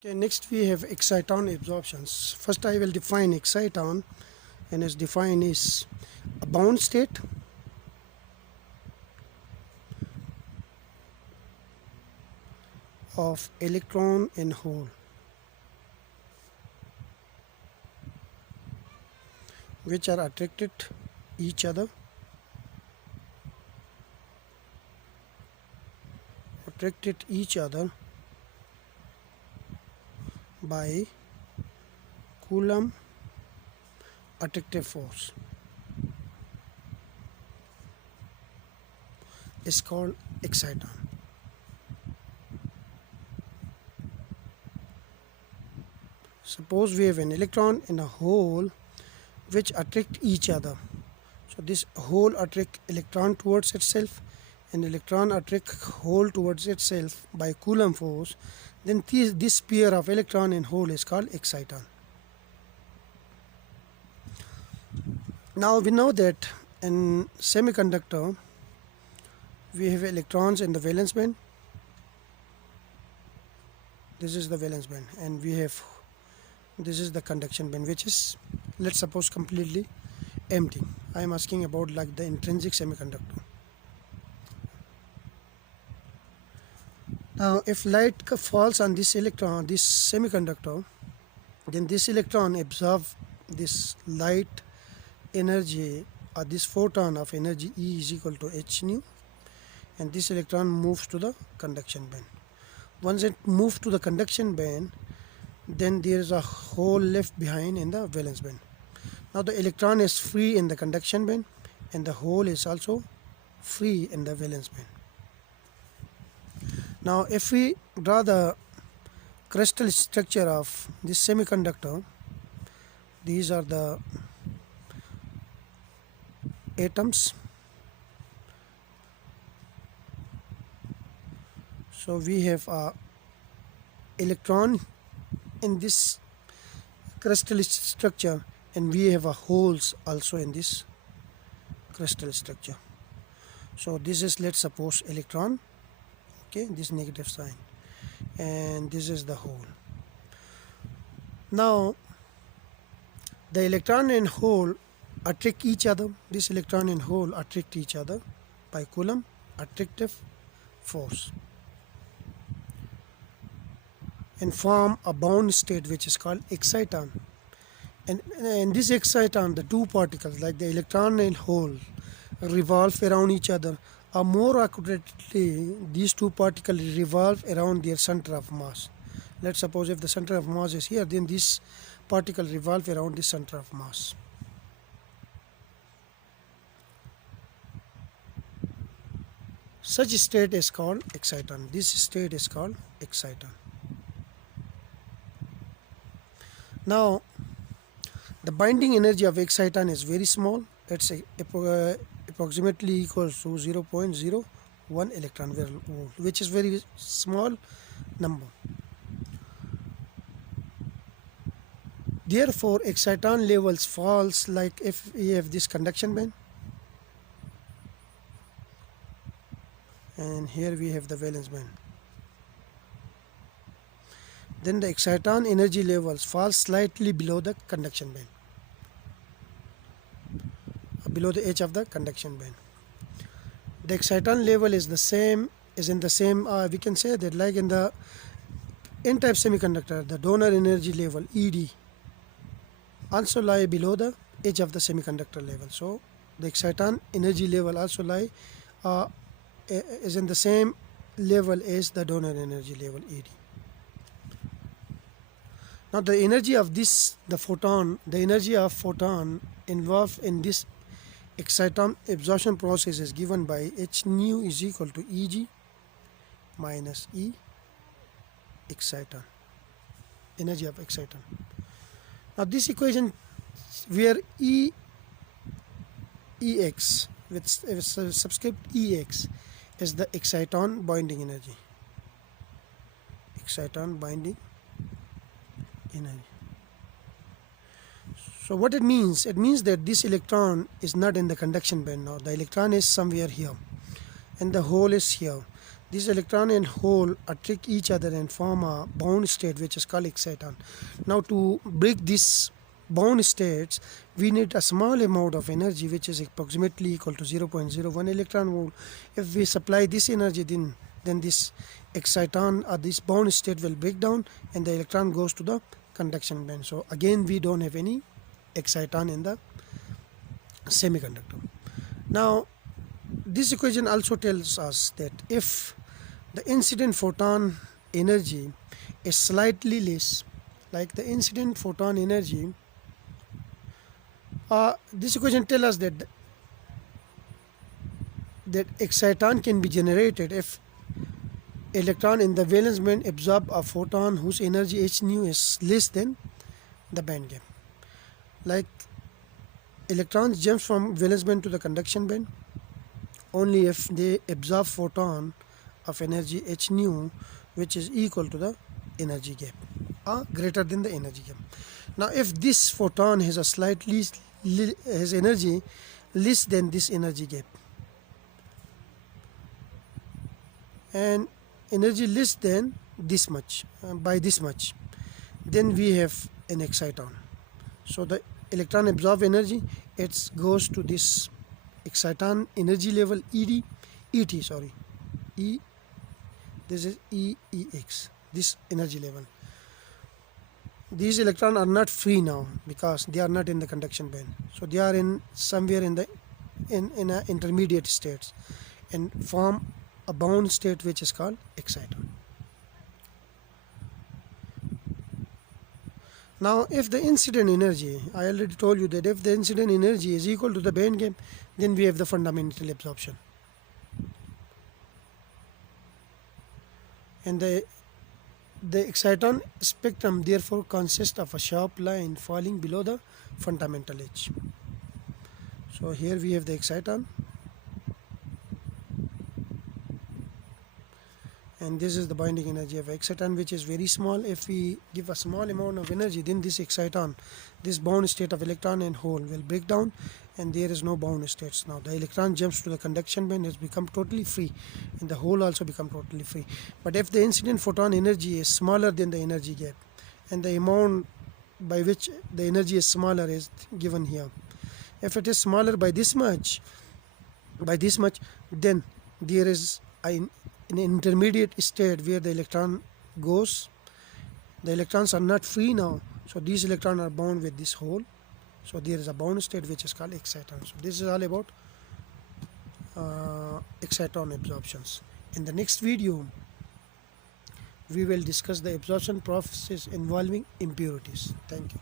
Okay, next we have exciton absorptions. First I will define exciton, and as defined is a bound state of electron and hole which are attracted each other by Coulomb attractive force is called exciton. Suppose we have an electron and a hole which attract each other. So this hole attract electron towards itself and electron attract hole towards itself by Coulomb force. Then this pair of electron and hole is called exciton. Now we know that in semiconductor we have electrons in the valence band. This is the valence band, and this is the conduction band, which is, let's suppose, completely empty. I am asking about like the intrinsic semiconductor. Now if light falls on this semiconductor, then this electron absorbs this light energy, or this photon of energy E is equal to h nu, and this electron moves to the conduction band. Once it moves to the conduction band, then there is a hole left behind in the valence band. Now the electron is free in the conduction band and the hole is also free in the valence band. Now if we draw the crystal structure of this semiconductor, these are the atoms. So we have a electron in this crystal structure, and we have a holes also in this crystal structure. So this is, let's suppose, electron, okay, this negative sign, and this is the hole. Now the electron and hole attract each other. This electron and hole attract each other by Coulomb attractive force and form a bound state which is called exciton. And in this exciton, the two particles, like the electron and hole, revolve around each other, or more accurately, these two particles revolve around their center of mass. Let's suppose if the center of mass is here, then this particle revolve around the center of mass. Such state is called exciton. This state is called exciton. Now the binding energy of exciton is very small. It's approximately equals to 0.01 electron volt, which is very small number. Therefore exciton levels falls like if we have this conduction band, and here we have the valence band. Then the exciton energy levels fall slightly below the conduction band, below the edge of the conduction band. The exciton level is in the same, we can say that like in the n-type semiconductor, the donor energy level ED also lie below the edge of the semiconductor level. So the exciton energy level also is in the same level as the donor energy level ED. Now the energy of the energy of photon involved in this exciton absorption process is given by h nu is equal to Eg minus E exciton, energy of exciton. Now this equation where Ex with subscript Ex is the exciton binding energy. Exciton binding energy. So what it means? It means that this electron is not in the conduction band now. The electron is somewhere here and the hole is here. This electron and hole attract each other and form a bound state which is called exciton. Now to break this bound states, we need a small amount of energy which is approximately equal to 0.01 electron volt. If we supply this energy, then this exciton or this bound state will break down and the electron goes to the conduction band. So again we don't have any exciton in the semiconductor. Now this equation also tells us that if the incident photon energy is slightly less, like the incident photon energy, this equation tells us that exciton can be generated if electron in the valence band absorb a photon whose energy h nu is less than the band gap. Like electrons jump from valence band to the conduction band only if they absorb photon of energy h nu which is equal to the energy gap or greater than the energy gap. Now if this photon has a slightly has energy less than this energy gap and energy less than this much, by this much, then we have an exciton. So the electron absorb energy, it goes to this exciton energy level this is EEX, this energy level. These electrons are not free now because they are not in the conduction band, so they are in somewhere in a intermediate states and form a bound state which is called exciton. Now if the incident energy, I already told you that if the incident energy is equal to the band gap, then we have the fundamental absorption. And the exciton spectrum therefore consists of a sharp line falling below the fundamental edge. So here we have the exciton, and this is the binding energy of exciton, which is very small. If we give a small amount of energy, then this exciton, this bound state of electron and hole will break down and there is no bound states. Now the electron jumps to the conduction band, has become totally free and the hole also become totally free. But if the incident photon energy is smaller than the energy gap, and the amount by which the energy is smaller is given here, if it is smaller by this much, then there is an intermediate state where the electron goes. The electrons are not free now, so these electrons are bound with this hole. So there is a bound state which is called exciton. So this is all about exciton absorptions. In the next video, we will discuss the absorption process involving impurities. Thank you.